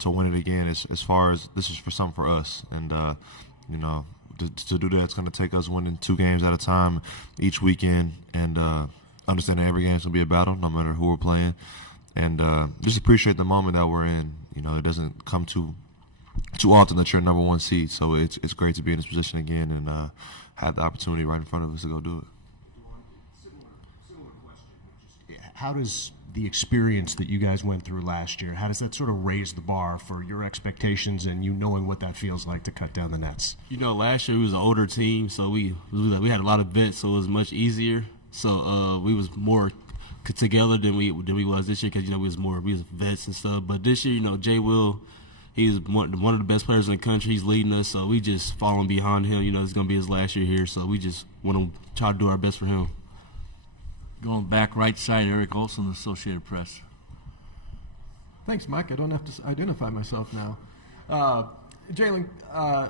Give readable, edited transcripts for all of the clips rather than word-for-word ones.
to win it again. As far as this is for something for us, and you know, to do that, it's going to take us winning 2 games at a time each weekend, and understanding every game's going to be a battle, no matter who we're playing, and just appreciate the moment that we're in. You know, it doesn't come too often that you're a number 1 seed, so it's great to be in this position again and have the opportunity right in front of us to go do it. Similar question. How does the experience that you guys went through last year, how does that sort of raise the bar for your expectations and you knowing what that feels like to cut down the nets? You know, last year we was an older team, so we had a lot of vets, so it was much easier. So we was more together than we was this year because, you know, we was vets and stuff. But this year, you know, Jay Will, he's one of the best players in the country. He's leading us, so we just following behind him. You know, it's going to be his last year here, so we just want to try to do our best for him. Going back right side, Eric Olson, Associated Press. Thanks, Mike. I don't have to identify myself now. Jalen,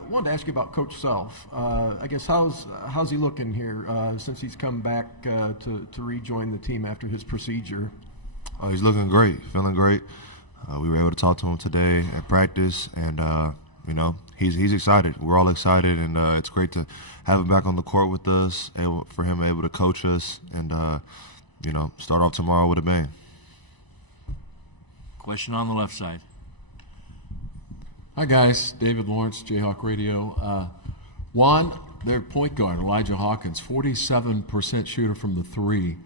wanted to ask you about Coach Self. I guess how's he looking here since he's come back to rejoin the team after his procedure? He's looking great, feeling great. We were able to talk to him today at practice, and you know, he's excited. We're all excited, and it's great to have him back on the court with us, for him able to coach us, and you know, start off tomorrow with a bang. Question on the left side. Hi guys, David Lawrence, Jayhawk Radio. Juan, their point guard, Elijah Hawkins, 47% shooter from the 3.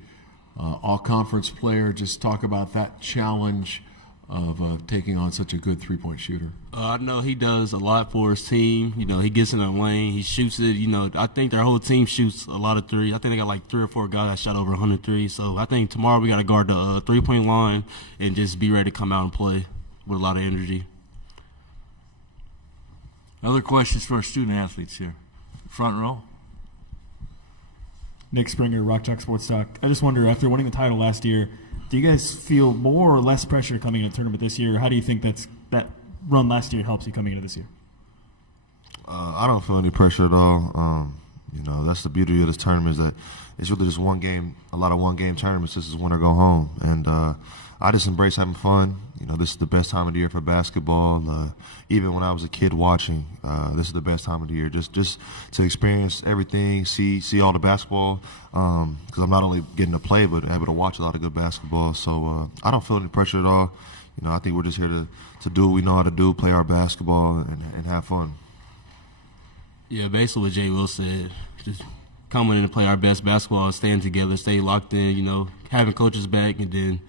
All-conference player. Just talk about that challenge of taking on such a good three-point shooter. I know he does a lot for his team. You know, he gets in the lane, he shoots it. You know, I think their whole team shoots a lot of threes. I think they got like 3 or 4 guys that shot over 100 threes. So I think tomorrow we got to guard the three-point line and just be ready to come out and play with a lot of energy. Other questions for our student athletes here. Front row. Nick Springer, Rock Chalk Sports Talk. I just wonder, after winning the title last year, do you guys feel more or less pressure coming into the tournament this year? How do you think that run last year helps you coming into this year? I don't feel any pressure at all. You know, that's the beauty of this tournament, is that it's really just one game, a lot of one-game tournaments. This is win or go home. And I just embrace having fun. You know, this is the best time of the year for basketball. Even when I was a kid watching, this is the best time of the year. Just to experience everything, see all the basketball, because I'm not only getting to play, but able to watch a lot of good basketball. So I don't feel any pressure at all. You know, I think we're just here to do what we know how to do, play our basketball, and have fun. Yeah, basically what Jay Will said, just coming in and play our best basketball, staying together, stay locked in, you know, having coaches back, and then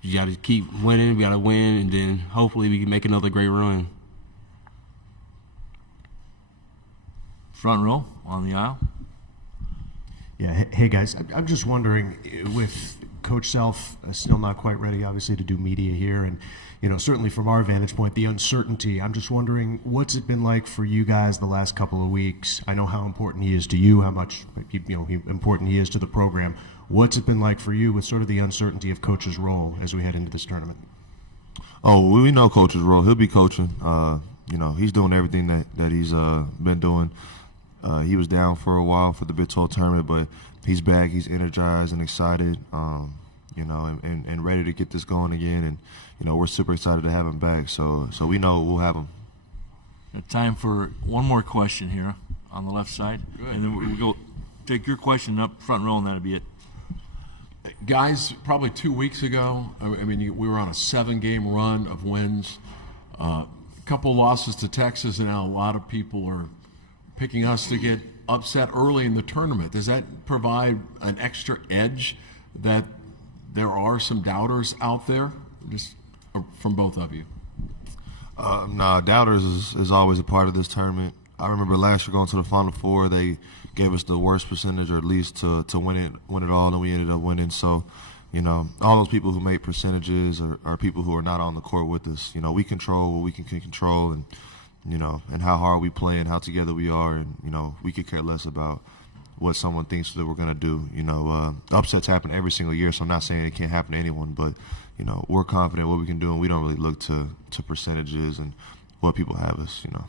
you got to keep winning. We got to win, and then hopefully we can make another great run. Front row on the aisle. Yeah, hey guys, I'm just wondering, with Coach Self still not quite ready, obviously, to do media here, and you know, certainly from our vantage point, the uncertainty. I'm just wondering, what's it been like for you guys the last couple of weeks? I know how important he is to you, how much important he is to the program. What's it been like for you with sort of the uncertainty of Coach's role as we head into this tournament? Oh, we know Coach's role. He'll be coaching. You know, he's doing everything that he's been doing. He was down for a while for the Big 12 tournament, but he's back. He's energized and excited, you know, and ready to get this going again. And, you know, we're super excited to have him back. So we know we'll have him. Time for one more question here on the left side. And then we'll go take your question up front row, and that'll be it. Guys, probably 2 weeks ago, I mean, we were on a 7-game run of wins. A couple losses to Texas, and now a lot of people are picking us to get upset early in the tournament. Does that provide an extra edge that there are some doubters out there, just from both of you? Nah, doubters is always a part of this tournament. I remember last year going to the Final Four, they gave us the worst percentage, or at least to win it all, and we ended up winning. So, you know, all those people who make percentages are people who are not on the court with us. You know, we control what we can control, and you know, and how hard we play and how together we are, and you know, we could care less about what someone thinks that we're gonna do. You know, upsets happen every single year, so I'm not saying it can't happen to anyone, but you know, we're confident what we can do, and we don't really look to percentages and what people have us. You know.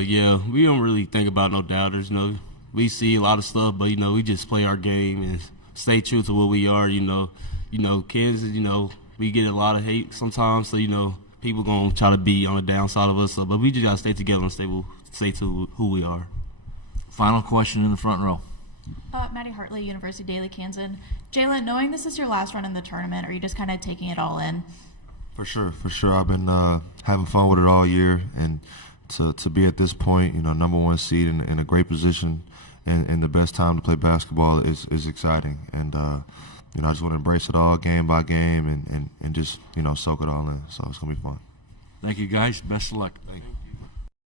Yeah, we don't really think about no doubters. You know, we see a lot of stuff, but you know, we just play our game and stay true to what we are. You know, Kansas. You know, we get a lot of hate sometimes. So people gonna try to be on the downside of us. So, but we just gotta stay together and stay to who we are. Final question in the front row. Maddie Hartley, University Daily Kansan. Jalen, knowing this is your last run in the tournament, are you just kind of taking it all in? For sure. I've been having fun with it all year, and to be at this point, number one seed in a great position and the best time to play basketball is exciting. And I just want to embrace it all game by game and just soak it all in. So it's gonna be fun. Thank you, guys. Best of luck. Thank you.